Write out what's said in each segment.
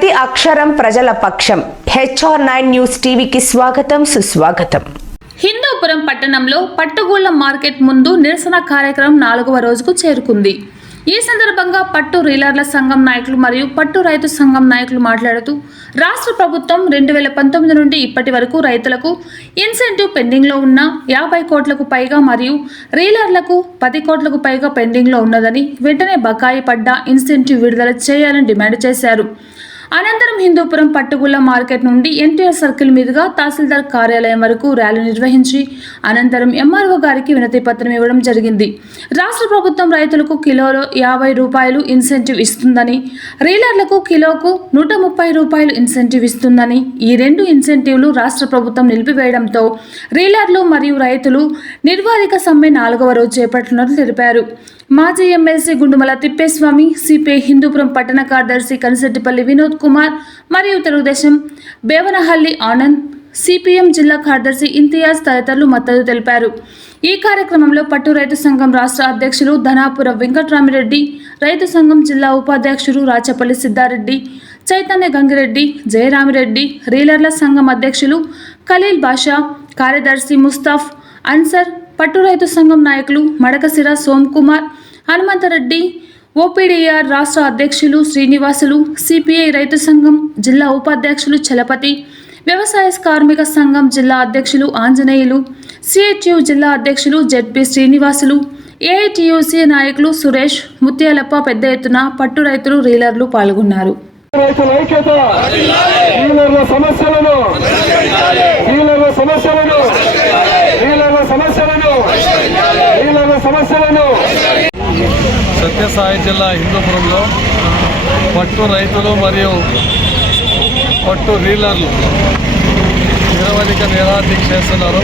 ప్రతి అక్షరం ప్రజల పక్షం. HR9 న్యూస్ టీవీకి స్వాగతం, సుస్వాగతం. హిందూపురం పట్టణంలో పట్టుగూళ్ల మార్కెట్ ముందు నిరసన కార్యక్రమం 4వ రోజుకు చేరుకుంది. ఈ సందర్భంగా పట్టు రీలర్ల సంఘం నాయకులు మరియు పట్టు రైతు సంఘం నాయకులు మాట్లాడుతూ రాష్ట్ర ప్రభుత్వం 2019 నుండి ఇప్పటి వరకు రైతులకు ఇన్సెంటివ్ పెండింగ్లో ఉన్న 50 కోట్లకు పైగా మరియు రీలర్లకు 10 కోట్లకు పైగా పెండింగ్లో ఉన్నదని, వెంటనే బకాయి పడ్డ ఇన్సెంటివ్ విడుదల చేయాలని డిమాండ్ చేశారు. అనంతరం హిందూపురం పట్టుగుళ్ల మార్కెట్ నుండి NTR సర్కిల్ మీదుగా తహసీల్దార్ కార్యాలయం వరకు ర్యాలీ నిర్వహించి అనంతరం MRO గారికి వినతి పత్రం ఇవ్వడం జరిగింది. రాష్ట్ర ప్రభుత్వం రైతులకు కిలోలో 50 రూపాయలు ఇన్సెంటివ్ ఇస్తుందని, రీలర్లకు కిలోకు 130 రూపాయలు ఇన్సెంటివ్ ఇస్తుందని, ఈ రెండు ఇన్సెంటివ్లు రాష్ట్ర ప్రభుత్వం నిలిపివేయడంతో రీలర్లు మరియు రైతులు నిర్వాధిక సమ్మె 4వ రోజు చేపట్టినట్లు తెలిపారు. మాజీ ఎమ్మెల్సీ గుండుమల తిప్పేస్వామి, సిపిఐ హిందూపురం పట్టణ కార్యదర్శి కనిశెట్టిపల్లి వినోద్ కుమార్ మరియు తెలుగుదేశం బేవనహల్లి ఆనంద్, సిపిఎం జిల్లా కార్యదర్శి ఇంతియాజ్ తదితరులు మద్దతు తెలిపారు. ఈ కార్యక్రమంలో పట్టు రైతు సంఘం రాష్ట్ర అధ్యక్షులు ధనాపురం వెంకట్రామిరెడ్డి, రైతు సంఘం జిల్లా ఉపాధ్యక్షులు రాచపల్లి సిద్ధారెడ్డి, చైతన్య గంగిరెడ్డి, జయరామిరెడ్డి, రీలర్ల సంఘం అధ్యక్షులు ఖలీల్ బాషా, కార్యదర్శి ముస్తాఫ్ అన్సర్, పట్టు రైతు సంఘం నాయకులు మడకసిర సోమకుమార్, హనుమంతరెడ్డి, OPDR రాష్ట్ర అధ్యక్షులు శ్రీనివాసులు, సిపిఐ రైతు సంఘం జిల్లా ఉపాధ్యక్షులు చలపతి, వ్యవసాయ కార్మిక సంఘం జిల్లా అధ్యక్షులు ఆంజనేయులు, CITU జిల్లా అధ్యక్షులు ZP శ్రీనివాసులు, AITUC నాయకులు సురేష్, ముత్యాలప్ప పెద్ద ఎత్తున పట్టు రైతులు, రీలర్లు పాల్గొన్నారు. సత్యసాయి జిల్లా హిందూపురంలో పట్టు రైతులు మరియు పట్టు రీలర్లు నిరవధిక నిరాదీక్ష చేస్తున్నారు.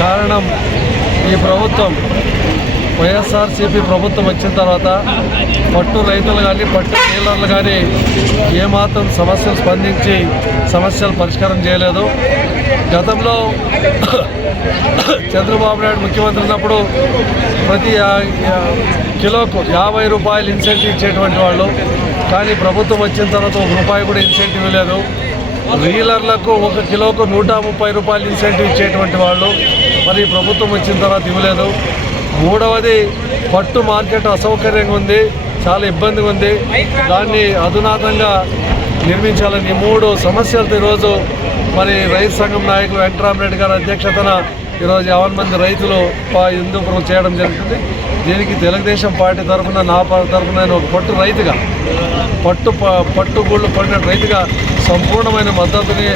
కారణం, ఈ ప్రభుత్వం వైఎస్ఆర్సీపీ ప్రభుత్వం వచ్చిన తర్వాత పట్టు రైతులు కానీ పట్టు రీలర్లు కానీ ఏమాత్రం సమస్యలు స్పందించి సమస్యలు పరిష్కారం చేయలేదు. గతంలో చంద్రబాబు నాయుడు ముఖ్యమంత్రి ఉన్నప్పుడు ప్రతి కిలోకు 50 రూపాయలు ఇన్సెంటివ్ ఇచ్చేటువంటి వాళ్ళు, కానీ ప్రభుత్వం వచ్చిన తర్వాత 1 రూపాయి కూడా ఇన్సెంటివ్ లేదు. రీలర్లకు 1 కిలోకు 130 రూపాయలు ఇన్సెంటివ్ ఇచ్చేటువంటి వాళ్ళు మరి ప్రభుత్వం వచ్చిన తర్వాత ఇవ్వలేదు. మూడవది, పట్టు మార్కెట్ అసౌకర్యంగా ఉంది, చాలా ఇబ్బందిగా ఉంది. దాన్ని అధునాతంగా నిర్మించాలని 3 సమస్యలతో ఈరోజు మరి రైతు సంఘం నాయకులు వెంకటరామిరెడ్డి గారి అధ్యక్షతన ఈరోజు 50 మంది రైతులు హిందూపురం చేయడం జరుగుతుంది. దీనికి తెలుగుదేశం పార్టీ తరఫున, నా తరఫున ఒక పట్టు రైతుగా, పట్టుగూళ్ళు పడిన రైతుగా సంపూర్ణమైన మద్దతుని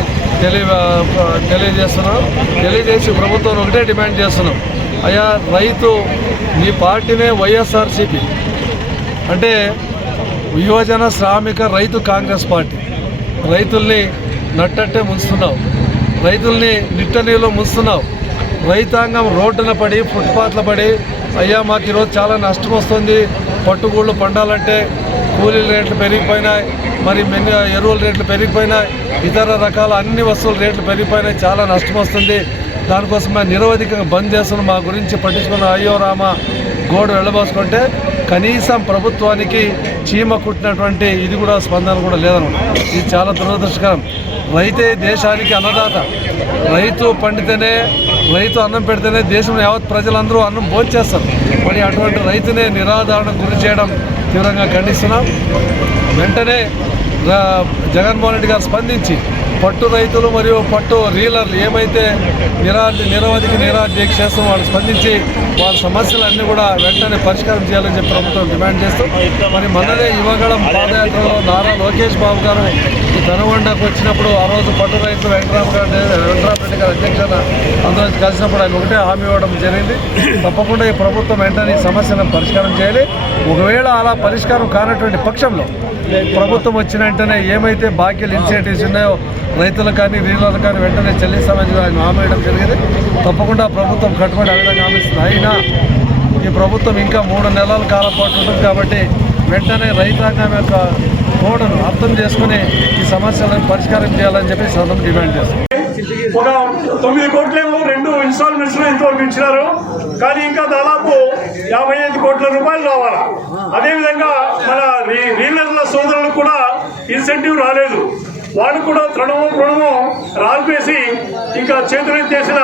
తెలియజేసి ప్రభుత్వం ఒకటే డిమాండ్ చేస్తున్నాం. అయ్యా రైతు, మీ పార్టీనే వైఎస్ఆర్సీపీ అంటే యువజన శ్రామిక రైతు కాంగ్రెస్ పార్టీ. రైతుల్ని నట్టట్టే ముంచుతున్నావు, రైతుల్ని నిట్టనీలో ముంచుతున్నావు. రైతాంగం రోడ్డున పడి, ఫుట్పాత్ల పడి, అయ్యా మాకు ఈరోజు చాలా నష్టం వస్తుంది, పట్టుగూళ్ళు పండాలంటే కూలీల రేట్లు పెరిగిపోయినాయి, మరి ఎరువుల రేట్లు పెరిగిపోయినాయి, ఇతర రకాల అన్ని వస్తువుల రేట్లు పెరిగిపోయినాయి, చాలా నష్టం వస్తుంది. దానికోసం మేము నిరవధికంగా బంద్ చేస్తున్నాం. మా గురించి పట్టించుకున్న అయ్యో రామ గోడు వెళ్ళబోసుకుంటే కనీసం ప్రభుత్వానికి చీమ కుట్టినటువంటి ఇది కూడా స్పందన కూడా లేదన్నమాట. ఇది చాలా దురదృష్టకరం. రైతే దేశానికి అన్నదాత. రైతు పండితేనే, రైతు అన్నం పెడితేనే దేశంలో యావత్ ప్రజలందరూ అన్నం భోంచేస్తారు. మరి అటువంటి రైతునే నిరాధారణకు గురి చేయడం తీవ్రంగా ఖండిస్తున్నాం. వెంటనే జగన్మోహన్ రెడ్డి గారు స్పందించి పట్టు రైతులు మరియు పట్టు రీలర్లు ఏమైతే నిరవధిక నిరాదీక్ష చేస్తామో వాళ్ళు స్పందించి వాళ్ళ సమస్యలన్నీ కూడా వెంటనే పరిష్కారం చేయాలని చెప్పి ప్రభుత్వం డిమాండ్ చేస్తూ, మరి మొన్ననే యువగళం పాదయాత్రలో నారా లోకేష్ బాబు గారు ఈ ధనవండకు వచ్చినప్పుడు ఆ రోజు పట్టు రైతులు వెంకటరామరెడ్డి గారి అధ్యక్షత అందరూ కలిసినప్పుడు ఆయన ఒకటే హామీ ఇవ్వడం జరిగింది. తప్పకుండా ఈ ప్రభుత్వం వెంటనే ఈ సమస్యలను పరిష్కారం చేయాలి. ఒకవేళ అలా పరిష్కారం కానటువంటి పక్షంలో ప్రభుత్వం వచ్చిన వెంటనే ఏమైతే బాకీలు ఇన్సెంటివ్స్ ఉన్నాయో రైతులకు కానీ రీలర్లకు కానీ వెంటనే చెల్లిస్తామని ఆయన హామీ ఇవ్వడం జరిగింది. తప్పకుండా ప్రభుత్వం కట్టుబడి ఆ విధంగా హామీస్తుంది. అయినా ఈ ప్రభుత్వం ఇంకా 3 నెలల కాలం పాటు ఉంటుంది కాబట్టి వెంటనే రైతాంగం యొక్క కోడను అర్థం చేసుకుని ఈ సమస్యలను పరిష్కారం చేయాలని చెప్పి సందర్భం డిమాండ్ చేస్తాం. ఒక 9 కోట్లేమో 2 ఇన్స్టాల్మెంట్స్లో ఇంతవరకు ఇచ్చినారు. కానీ ఇంకా దాదాపు 55 కోట్ల రూపాయలు రావాలా. అదేవిధంగా మన రీలర్ల సోదరులకు కూడా ఇన్సెంటివ్ రాలేదు. వాళ్ళు కూడా తృణమో రాల్పేసి ఇంకా చేతులెత్తేసిన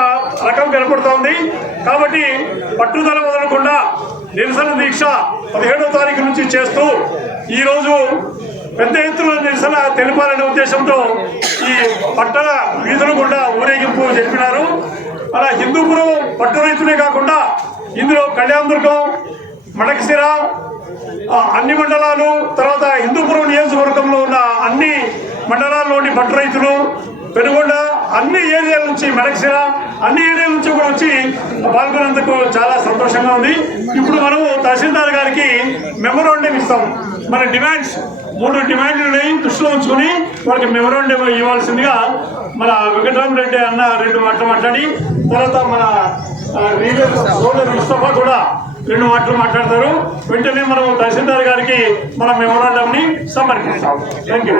రకం కనపడుతోంది. కాబట్టి పట్టుదల వదలకుండా నిరసన దీక్ష 17వ తారీఖు నుంచి చేస్తూ ఈరోజు పెద్ద ఎత్తున నిరసన తెలిపాలనే ఉద్దేశంతో ఈ పట్టణ వీధులు గుండా ఊరేగింపు జరిపినారు. అలా హిందూపురం పట్టు రైతులే కాకుండా ఇందులో కళ్యాణదుర్గం, మడకశిర అన్ని మండలాలు, తర్వాత హిందూపురం నియోజకవర్గంలో ఉన్న అన్ని మండలాల్లోని పట్టు రైతులు, పెనుగొండ అన్ని ఏరియాల నుంచి, మడకశిర అన్ని ఏరియాల నుంచి కూడా వచ్చి పాల్గొనేందుకు చాలా సంతోషంగా ఉంది. ఇప్పుడు మనము తహసీల్దార్ గారికి మెమోరాండం ఇస్తాం. మన డిమాండ్స్ 3 డిమాండ్లు దృష్టిలో ఉంచుకొని వాళ్ళకి మెమోరాండం ఇవ్వాల్సిందిగా మన వెంకటరామరెడ్డి అన్న 2 మాటలు మాట్లాడి, తర్వాత మన సోదరు ముస్తఫా కూడా 2 మాటలు మాట్లాడతారు. వెంటనే మనం తహసీల్దార్ గారికి మన మెమోరాండం ని సమర్పిస్తాం. Thank you.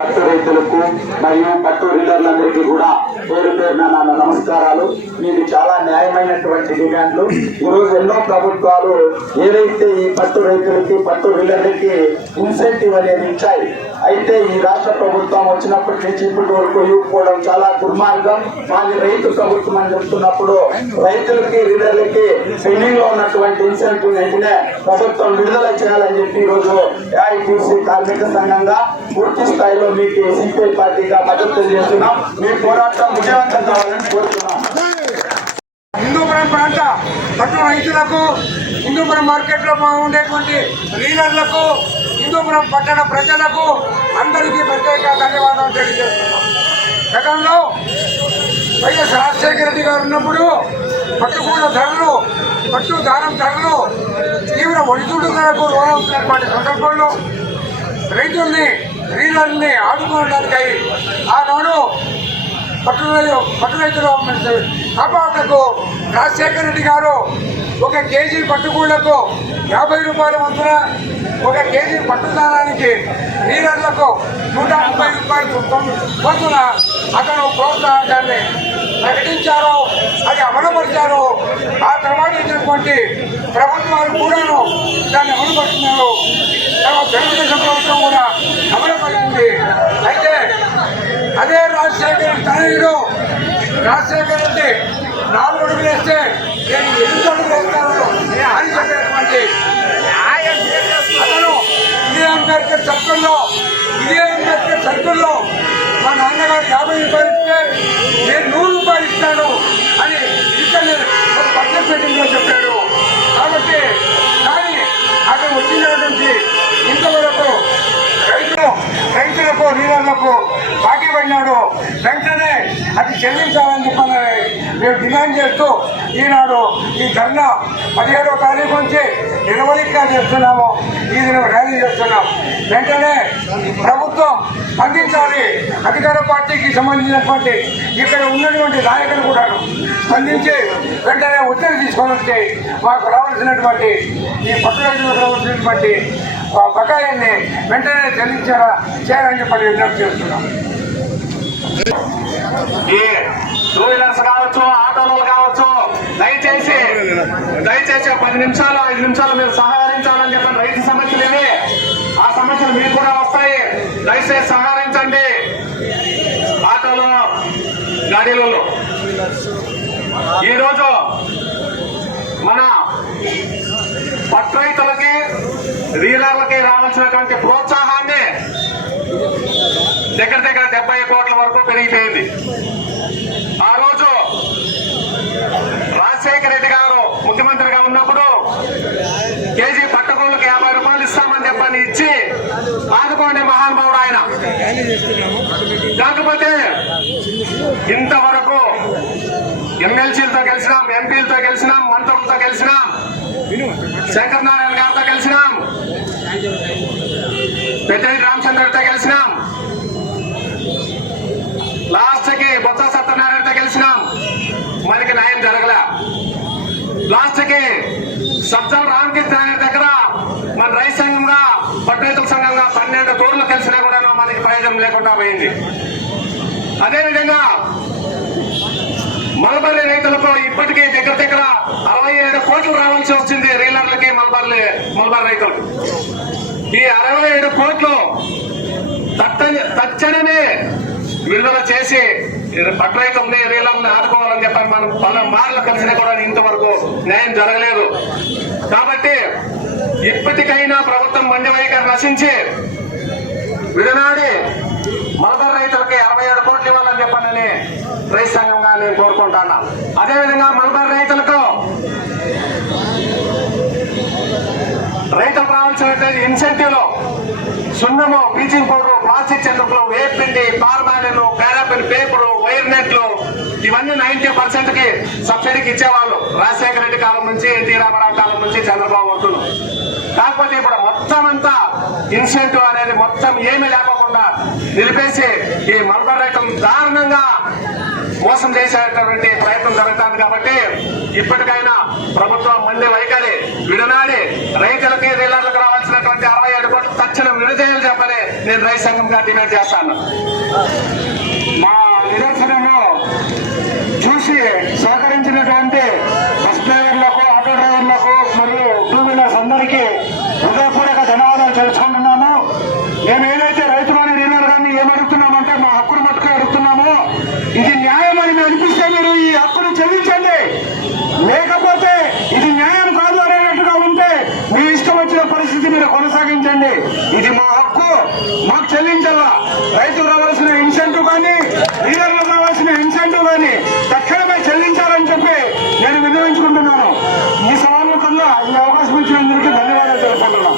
పట్టు రైతులకు మరియు పట్టు డీలర్లందరికీ కూడా పేరు పేరున నా నమస్కారాలు. మీది చాలా న్యాయమైనటువంటి డిమాండ్లు. ఈరోజు ఎన్నో ప్రభుత్వాలు ఏదైతే ఈ పట్టు రైతులకి పట్టు డీలర్లకి ఇన్సెంటివ్ అనేది ఇచ్చాయి. అయితే ఈ రాష్ట్ర ప్రభుత్వం వచ్చినప్పటి నుంచి ఇప్పటి వరకు ఇవ్వకపోవడం చాలా దుర్మార్గం. మాది రైతు ప్రభుత్వం అని చెప్తున్నప్పుడు రైతులకి డీలర్లకి పెండింగ్ లో ఉన్నటువంటి ఇన్సెంటివ్ వెంటనే ప్రభుత్వం విడుదల చేయాలని చెప్పి ఈరోజు ఏఐటీసీ కార్మిక సంఘంగా పూర్తి స్థాయిలో మీకు సిపిఐ పార్టీగా మద్దతు తెలియజేస్తున్నాం. మీ పోరాటం విజయవంతం కావాలని కోరుతున్నాం. హిందూపురం ప్రాంత పట్టు రైతులకు, హిందూపురం మార్కెట్ లో ఉండేటువంటి డీలర్లకు, హిందూపురం పట్టణ ప్రజలకు అందరికీ ప్రత్యేక ధన్యవాదాలు తెలియజేస్తున్నాం. గతంలో వైఎస్ రాజశేఖర రెడ్డి గారు ఉన్నప్పుడు పట్టుకూల ధరలు, పట్టు దారం ధరలు తీవ్ర ఒడిదుడుకులకు లోనవుతున్నటువంటి సందర్భంలో రైతుల్ని, డీలర్ని ఆదుకోవడానికి ఆనాడు పట్టు రైతులు కాపాడకు రాజశేఖర రెడ్డి గారు 1 కేజీ పట్టుకూళ్లకు 50 రూపాయల వంతున, 1 కేజీ పట్టుదానానికి డీలర్లకు 130 రూపాయలు వంతున అతను ప్రోత్సాహకాన్ని ప్రకటించారు. అది అమలుపరిచారు. ఆ తర్వాత ఇచ్చినటువంటి ప్రభుత్వాలు కూడాను దాన్ని అమలుపరుస్తున్నారు. తెలుగుదేశం ప్రభుత్వం కూడా అమలుపరిచింది. అయితే అదే రాజశేఖర తనయుడు రాజశేఖర రెడ్డి 4 అడుగులు వేస్తే నేను 8 అడుగులు వేస్తాను అని చెప్పినటువంటి అతను ఇదే అంబేద్కర్ సర్కిల్లో మా నాన్నగారు 50 రూపాయలు ఇస్తే నేను 100 రూపాయలు ఇస్తాను అని ఇక్కడ ఒక పబ్లిక్ మీటింగ్లో చెప్పాడు. కాబట్టి కానీ అతను వచ్చినటువంటి ఇంతవరకు రైతులకు డీలర్లకు బాకీ పడినాడు. వెంటనే అది చెల్లించాలని చెప్పని మేము డిమాండ్ చేస్తూ ఈనాడు ఈ ధర్నా 17వ తారీఖు నుంచి నిరవధికంగా చేస్తున్నాము. ఈ దినం ర్యాలీ చేస్తున్నాం. వెంటనే ప్రభుత్వం స్పందించాలి. అధికార పార్టీకి సంబంధించినటువంటి ఇక్కడ ఉన్నటువంటి నాయకులు కూడా స్పందించి వెంటనే ఒత్తిడి తీసుకొని వచ్చి మాకు రావాల్సినటువంటి ఈ పట్టు రైతులకు రావాల్సినటువంటి బకాయిల్ని వెంటనే చేయాలని చెప్పి విజ్ఞప్తి చేస్తున్నాం. ఈ 2 వీలర్స్ కావచ్చు, ఆటోలు కావచ్చు, దయచేసి 10 నిమిషాలు 5 నిమిషాలు మీరు సహకరించాలని చెప్పిన రైతు సమస్యలు ఇవి. ఆ సమస్యలు మీకు కూడా వస్తాయి. దయచేసి సహకరించండి. ఆటోలు, గాడీలలో ఈరోజు మన పట్టు రైతులకి, డీలర్లకి రావాల్సినటువంటి ప్రోత్సాహాన్ని దగ్గర 70 కోట్ల వరకు పెరిగిపోయింది. ఆ రోజు రాజశేఖర రెడ్డి గారు ముఖ్యమంత్రిగా ఉన్నప్పుడు కేజీ పట్టుకూళ్ళకి 50 రూపాయలు ఇస్తామని చెప్పని ఇచ్చి ఆదుకోండి మహానుభావుడు ఆయన. కాకపోతే ఇంతవరకు ఎమ్మెల్సీలతో గెలిచినాం, ఎంపీలతో గెలిచినాం, మంత్రులతో గెలిచినాం, శంకర్ నారాయణ గారితో గెలిచినాం, పెద్దరెడ్డి రామచంద్రతో గెలిచినాం, లాస్ట్ కి బొత్స సత్యనారాయణతో గెలిచినాం. మనకి న్యాయం జరగలే. లాస్ట్ కి సబ్జల్ రామకృష్ణ దగ్గర మన రైతు సంఘంగా, పట్టు రైతుల సంఘంగా 12 టూర్లు కలిసినా కూడా మనకి ప్రయోజనం లేకుండా పోయింది. అదేవిధంగా మల్బరీ రైతులకు ఇప్పటికీ దగ్గర 67 కోట్లు రావాల్సి వచ్చింది. రీలర్లకి, మల్బరీ రైతులకు ఈ 67 కోట్లు తక్షణమే విడుదల చేసి పట్టు రైతుల్ని రీలర్ని ఆదుకోవాలని చెప్పని మనం పలు మార్లు కలిసినా కూడా ఇంతవరకు న్యాయం జరగలేదు. కాబట్టి ఇప్పటికైనా ప్రభుత్వం మండి వైఖరి నశించి విడనాడి మలబర్ రైతులకి 67 కోట్లు ఇవ్వాలని చెప్పానని రైతు సంఘంగా నేను కోరుకుంటాను. అదేవిధంగా మలబర్ రైతులకు రైతులకు రావాల్సినటువంటి ఇన్సెంటివ్లు సున్నము, బ్లీచింగ్ పౌడర్, ప్లాస్టిక్ చెందుకులు, వేపిండి, పార్బాలిన్, పారాఫిన్ పేపర్, వైర్ నెట్లు ఇవన్నీ 90% కి సబ్సిడీకి ఇచ్చేవాళ్ళు రాజశేఖర రెడ్డి కాలం నుంచి, ఎన్టీ రామారావు కాలం నుంచి, చంద్రబాబు వస్తులు. కాకపోతే ఇప్పుడు మొత్తం అంతా ఇన్సెంటివ్ అనేది మొత్తం ఏమీ లేకుండా నిలిపేసి ఈ మలబర్ రైతులను దారుణంగా మోసం చేసేటటువంటి ప్రయత్నం జరుగుతుంది. కాబట్టి ఇప్పటికైనా ప్రభుత్వం మండి వైఖరి విడనాడి రైతులకి రీలర్లకు రావాల్సినటువంటి 67 కోట్లు తక్షణం విడుదల చెప్పని నేను రైతు సంఘంగా డిమాండ్ చేస్తాను. మా నిదర్శనంలో చూసి సహకరించినటువంటి బస్ డ్రైవర్లకు, ఆటో డ్రైవర్లకు మరియు టూ వీలర్స్ అందరికీ హృదయపూర్వక ధన్యవాదాలు తెలుసుకుంటున్నాను. మేము ఏదైతే రైతులని రీలర్ గారిని ఏమడుగుతున్నామంటే మా హక్కును మట్టుకు అడుగుతున్నాము. ఇది న్యాయం అని మీరు అనిపిస్తే మీరు ఈ హక్కును చెల్లించండి, లేకపోతే ఇది న్యాయం కాదు అనేటట్టుగా ఉంటే మీ ఇష్టం వచ్చిన పరిస్థితి మీరు కొనసాగించండి. ఇది మా హక్కు, మాకు చెల్లించాలా. రైతులు రావాల్సిన ఇన్సెంటివ్ కానీ, రీలర్లకు రావాల్సిన ఇన్సెంటివ్ కానీ తక్షణమే చెల్లించాలని చెప్పి నేను విన్నవించుకుంటున్నాను. ఈ సమావేశంగా ఈ అవకాశం ఇచ్చినందుకు ధన్యవాదాలు తెలుపుకుంటున్నాను.